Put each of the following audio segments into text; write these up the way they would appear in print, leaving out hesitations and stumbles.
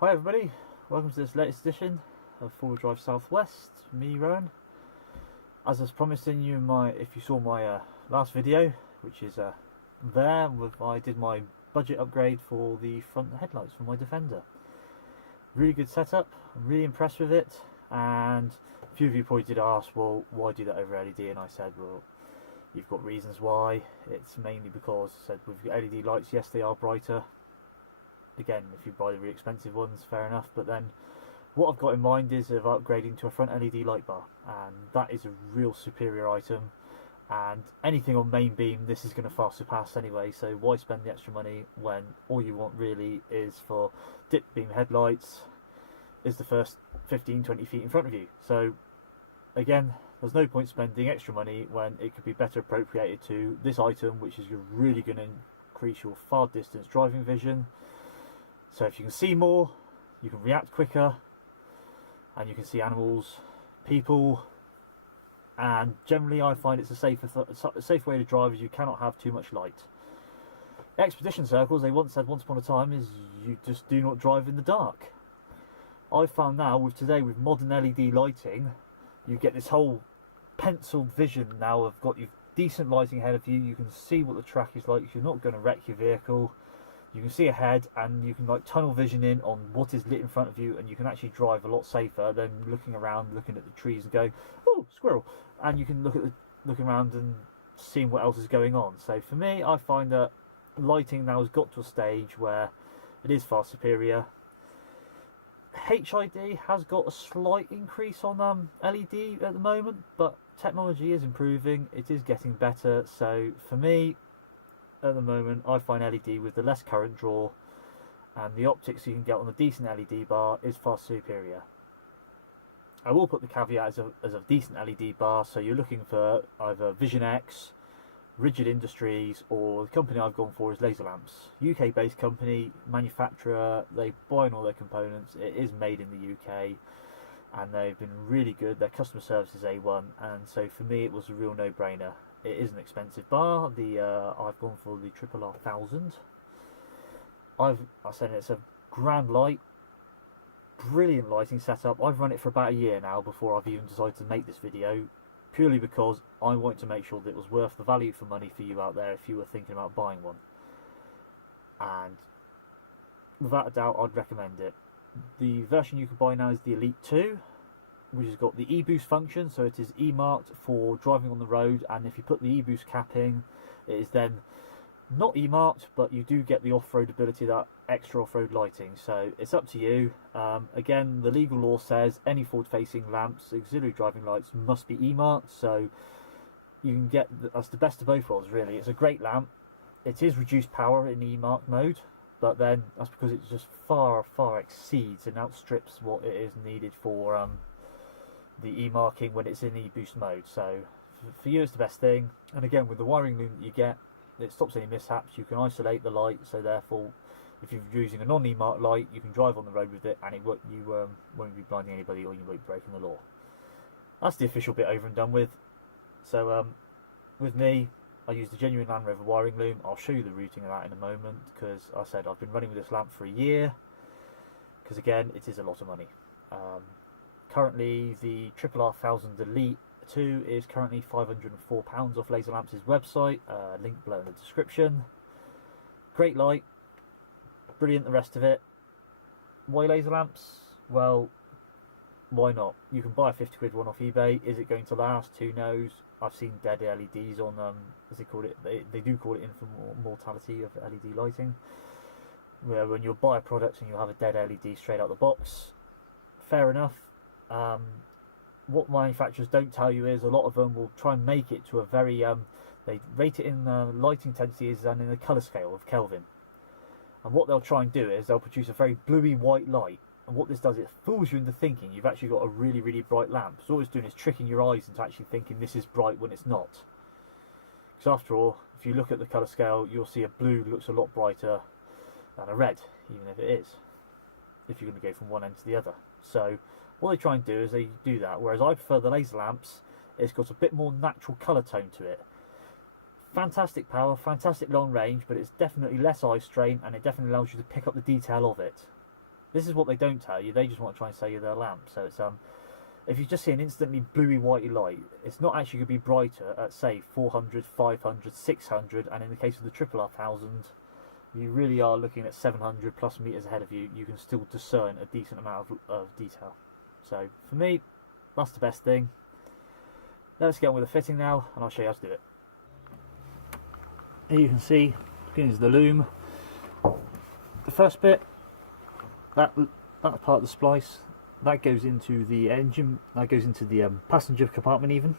Hi everybody, welcome to this latest edition of 4 Wheel Drive Southwest, me Rowan. As I was promising you if you saw my last video, which is I did my budget upgrade for the front headlights for my Defender. Really good setup, I'm really impressed with it, and a few of you probably did ask, well, why do that over LED? And I said, well, you've got reasons why. It's mainly because I said with LED lights, yes, they are brighter. Again, if you buy the really expensive ones, fair enough, but then what I've got in mind is of upgrading to a front LED light bar, and that is a real superior item, and anything on main beam this is going to far surpass anyway, so why spend the extra money when all you want really is for dip beam headlights is the first 15-20 feet in front of you. So again, there's no point spending extra money when it could be better appropriated to this item, which is really going to increase your far distance driving vision. So if you can see more, you can react quicker, and you can see animals, people, and generally I find it's a safe way to drive, as you cannot have too much light. Expedition circles, they once said once upon a time, is you just do not drive in the dark. I've found now with modern LED lighting, you get this whole penciled vision now of got you decent lighting ahead of you, you can see what the track is like, you're not going to wreck your vehicle. You can see ahead, and you can like tunnel vision in on what is lit in front of you, and you can actually drive a lot safer than looking around, looking at the trees and going, oh, squirrel, and you can looking around and seeing what else is going on. So for me, I find that lighting now has got to a stage where it is far superior. HID has got a slight increase on LED at the moment, but technology is improving, it is getting better. So for me, at the moment, I find LED with the less current draw and the optics you can get on a decent LED bar is far superior. I will put the caveat as a decent LED bar, so you're looking for either Vision X, Rigid Industries, or the company I've gone for is Lazer Lamps. UK based company, manufacturer, they buy all their components, it is made in the UK, and they've been really good, their customer service is A1, and so for me it was a real no-brainer. It is an expensive bar. I've gone for the RRR 1000. I said it's a grand light, brilliant lighting setup. I've run it for about a year now before I've even decided to make this video, purely because I wanted to make sure that it was worth the value for money for you out there if you were thinking about buying one. And without a doubt, I'd recommend it. The version you can buy now is the Elite 2, which has got the e-boost function, so it is e-marked for driving on the road, and if you put the e-boost capping, it is then not e-marked, but you do get the off-road ability, that extra off-road lighting, so it's up to you. Again, the legal law says any forward-facing lamps, auxiliary driving lights, must be e-marked, so you can get, that's the best of both worlds really. It's a great lamp, it is reduced power in e-marked mode, but then that's because it just far exceeds and outstrips what it is needed for the e-marking when it's in e-boost mode. So for you it's the best thing, and again with the wiring loom that you get, it stops any mishaps, you can isolate the light, so therefore if you're using a non-e-marked light you can drive on the road with it and you won't be blinding anybody or you won't be breaking the law. That's the official bit over and done with. So with me, I use the genuine Land Rover wiring loom. I'll show you the routing of that in a moment, because I said I've been running with this lamp for a year, because again it is a lot of money. Currently the RRR 1000 Elite 2 is currently £504 off Lazer Lamps' website, link below in the description. Great light, brilliant the rest of it. Why Lazer Lamps? Well, why not? You can buy a 50 quid one off eBay. Is it going to last? Who knows? I've seen dead LEDs on, as they call it, they do call it infant mortality of LED lighting. where when you buy a product and you have a dead LED straight out the box, fair enough. What manufacturers don't tell you is a lot of them will try and make it to a very they rate it in light intensities and in the colour scale of Kelvin. And what they'll try and do is they'll produce a very bluey white light. And what this does, it fools you into thinking you've actually got a really, really bright lamp. So all it's doing is tricking your eyes into actually thinking this is bright when it's not. Because after all, if you look at the colour scale, you'll see a blue looks a lot brighter than a red, even if it is, if you're going to go from one end to the other. So what they try and do is they do that, whereas I prefer the laser lamps. It's got a bit more natural colour tone to it. Fantastic power, fantastic long range, but it's definitely less eye strain, and it definitely allows you to pick up the detail of it. This is what they don't tell you. They just want to try and sell you their lamp. So it's if you just see an instantly bluey whitey light, it's not actually going to be brighter at say 400, 500, 600, and in the case of the R1000, you really are looking at 700 plus meters ahead of you. You can still discern a decent amount of detail. So for me, that's the best thing. Let's get on with the fitting now, and I'll show you how to do it. Here you can see, begins the loom. The first bit, that part of the splice, that goes into the engine, that goes into the passenger compartment even.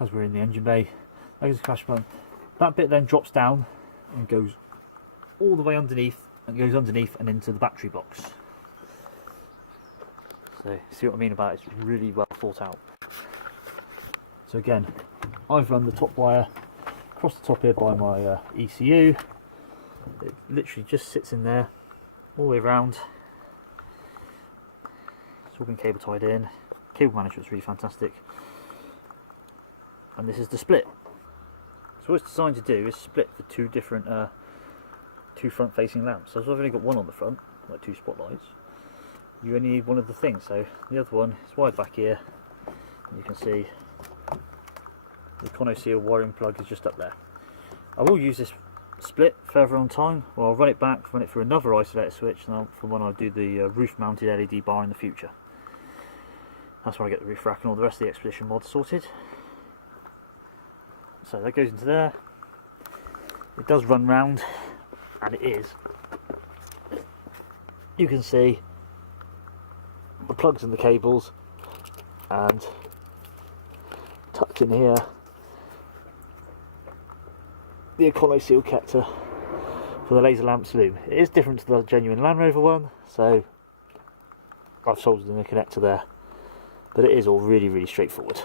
As we're in the engine bay, that goes to the crash button. That bit then drops down and goes all the way underneath, and goes underneath and into the battery box. So see what I mean about it? It's really well thought out. So again, I've run the top wire across the top here by my ECU. It literally just sits in there all the way around. It's all been cable tied in. Cable management's really fantastic. And this is the split. So what it's designed to do is split for two different two front facing lamps. So I've only got one on the front, like two spotlights. You only need one of the things. So the other one is wired back here. And you can see the Conoseal wiring plug is just up there. I will use this split further on time, or I'll run it back, run it through another isolator switch for when I do the roof mounted LED bar in the future. That's when I get the roof rack and all the rest of the Expedition mod sorted. So that goes into there. It does run round, and it is, you can see the plugs and the cables, and tucked in here the Econo-Seal connector for the laser lamps loom. It is different to the genuine Land Rover one, so I've soldered in the connector there, but it is all really, really straightforward.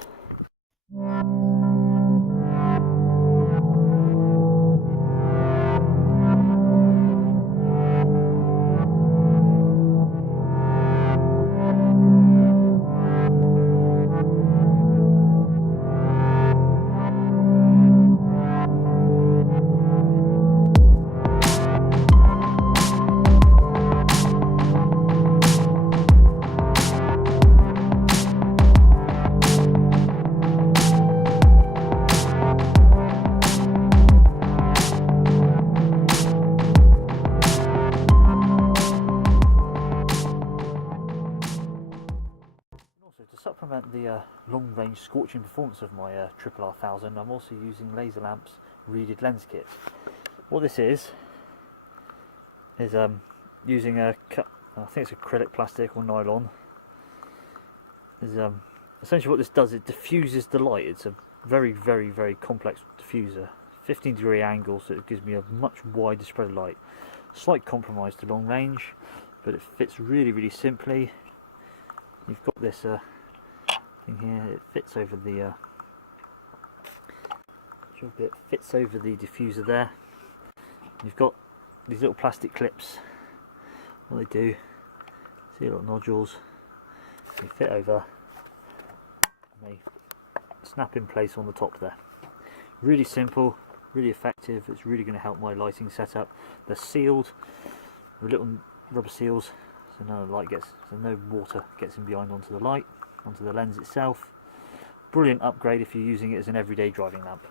To supplement the long-range scorching performance of my R1000, I'm also using Laser Lamps reeded lens kit. What this is using I think it's acrylic plastic or nylon. Essentially what this does, it diffuses the light. It's a very, very, very complex diffuser. 15-degree angle, so it gives me a much wider spread of light. Slight compromise to long range, but it fits really, really simply. You've got this thing here, it fits over the diffuser there. You've got these little plastic clips. What they do, see little nodules, they fit over and they snap in place on the top there. Really simple, really effective. It's really going to help my lighting setup. They're sealed with little rubber seals, so no water gets in behind onto the light, onto the lens itself. Brilliant upgrade if you're using it as an everyday driving lamp.